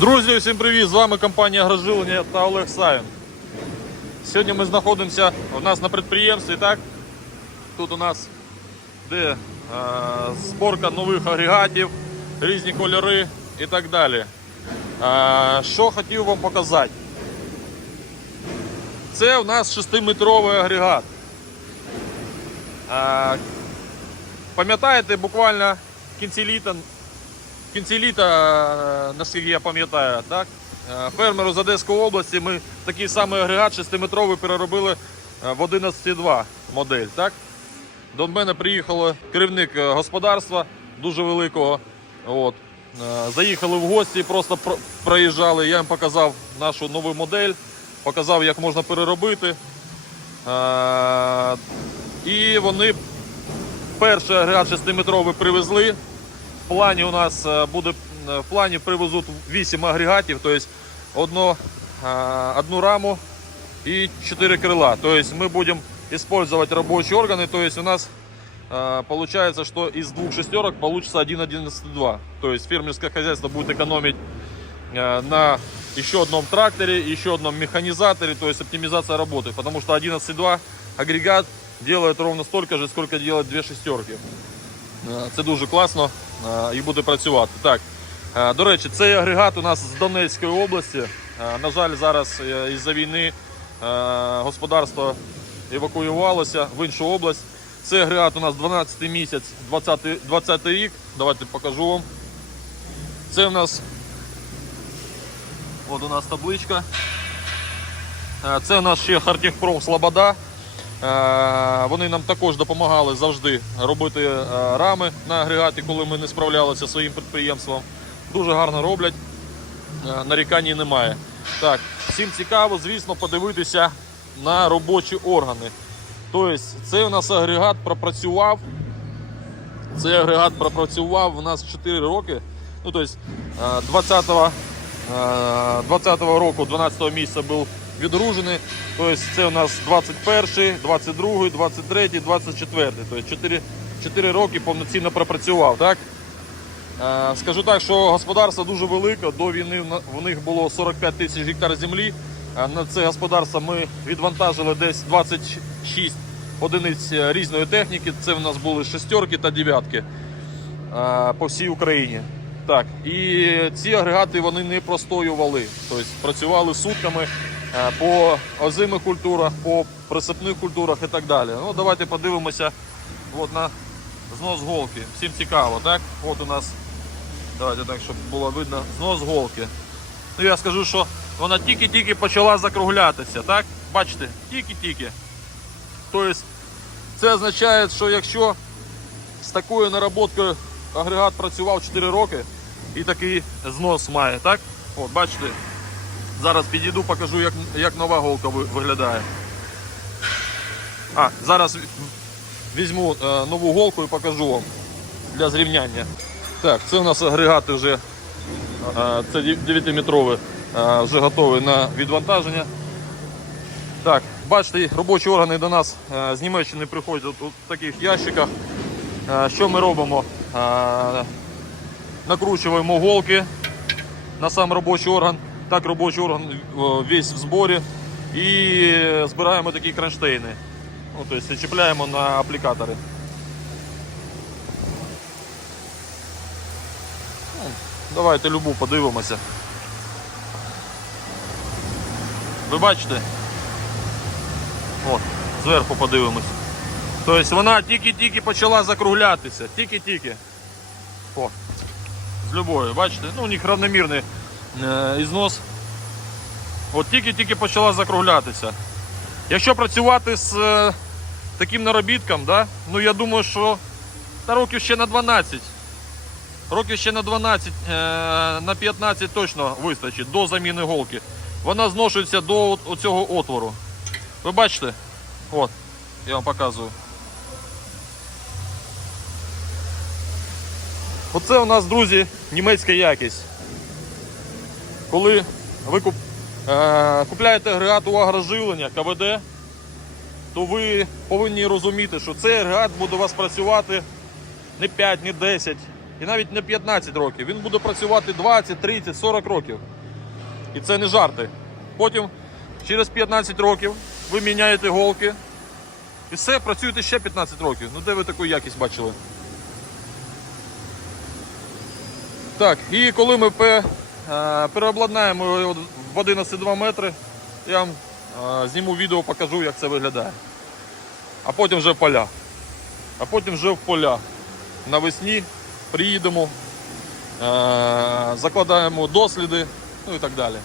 Друзі, всім привіт! З вами компанія Агрожилення та Олег Савін. Сьогодні ми знаходимося у нас на підприємстві. Так? Тут у нас де е, зборка нових агрегатів, різні кольори і так далі. Е, що хотів вам показати? Це у нас 6-метровий агрегат. Е, пам'ятаєте, буквально в кінці літа в кінці літа, е, наскільки я пам'ятаю, так? е, фермеру з Одеської області ми такий самий агрегат 6-метровий переробили е, в 11.2 модель. Так? До мене приїхав керівник господарства дуже великого. От. Заїхали в гості, просто проїжджали. Я їм показав нашу нову модель, показав, як можна переробити. І вони перший агрегат 6-метровий привезли. В плані у нас е, буде е, в плані привезуть 8 агрегатів, тобто одну, е, одну раму і 4 крила. Тобто ми будемо использовать рабочие органы. То есть у нас э, получается, что из двух шестерок получится 1.11.2. То есть фермерское хозяйство будет экономить э, на еще одном тракторе, еще одном механизаторе, то есть оптимизация работы. Потому что 11.2 агрегат делает ровно столько же, сколько делает две шестерки. Е, Це дуже класно е, І буде працювати. Так, е, до речі, цей агрегат у нас з Донецької області. Е, На жаль, зараз е, із-за війни е, господарство евакуювалося в іншу область. Цей агрегат у нас 12 місяць, 20, 20 рік. Давайте покажу вам. Це у нас от у нас табличка. Е, Це у нас ще Хартехпром Слобода. Е, Вони нам також допомагали завжди робити е, рами на агрегаті, коли ми не справлялися своїм підприємством. Дуже гарно роблять, е, нарікань немає. Так, всім цікаво, звісно, подивитися на робочі органи. Тобто, цей у нас агрегат пропрацював. Цей агрегат пропрацював у нас 4 роки. Ну, тобто, е, 20-го е, 20-го року, 12 місяця був відгружений. Тобто це у нас 21, 22, 23, 24. Тобто 4, 4 роки повноцінно пропрацював. Так? Е, Скажу так, що господарство дуже велике. До війни в них було 45 тисяч гектар землі. Е, На це господарство ми відвантажили десь 26 одиниць е, різної техніки. Це в нас були шестерки та дев'ятки по всій Україні. Так, і ці агрегати вони не простоювали, тобто працювали сутками е, по озимих культурах, по присипних культурах і так далі. Ну, давайте подивимося от на знос голки. Всім цікаво, так? От у нас, давайте так, щоб було видно, знос голки. Ну, я скажу, що вона тільки-тільки почала закруглятися, так? Бачите, тільки-тільки. Тобто це означає, що якщо з такою наработкою агрегат працював 4 роки і такий знос має, так? От, бачите, зараз підійду, покажу, як, як нова голка виглядає. А, зараз візьму е, нову голку і покажу вам для зрівняння. Так, це у нас агрегати вже, е, це 9-метрові, е, вже готові на відвантаження. Так, бачите, робочі органи до нас з Німеччини приходять у таких ящиках. Що ми робимо? Е, Накручуємо голки на сам робочий орган. Так робочий орган е, весь в зборі. І збираємо такі кронштейни. Ну, тобто чіпляємо на аплікатори. Ну, Давайте любу подивимося. Ви бачите? От, зверху подивимось. Тобто вона тільки-тільки почала закруглятися. Тільки-тільки. О, з любою, бачите? Ну, у них равномірний е, ізнос. От тільки-тільки почала закруглятися. Якщо працювати з е, таким наробітком, да, ну я думаю, що та років ще на 12. Років ще на 12, е, на 15 точно вистачить до заміни голки. Вона зношується до оцього отвору. Ви бачите? От, я вам показую. Оце у нас, друзі, німецька якість. Коли ви куп... е... купляєте агрегат у агроживлення КВД, то ви повинні розуміти, що цей агрегат буде у вас працювати не 5, не 10, і навіть не 15 років. Він буде працювати 20, 30, 40 років. І це не жарти. Потім, через 15 років, ви міняєте голки. І все, працюєте ще 15 років. Ну де ви таку якість бачили? Так, і коли ми е, переобладнаємо його в 11,2 метри, я вам е, зніму відео, покажу, як це виглядає. А потім вже в поля. А потім вже в поля. Навесні приїдемо, е, закладаємо досліди, ну і так далі.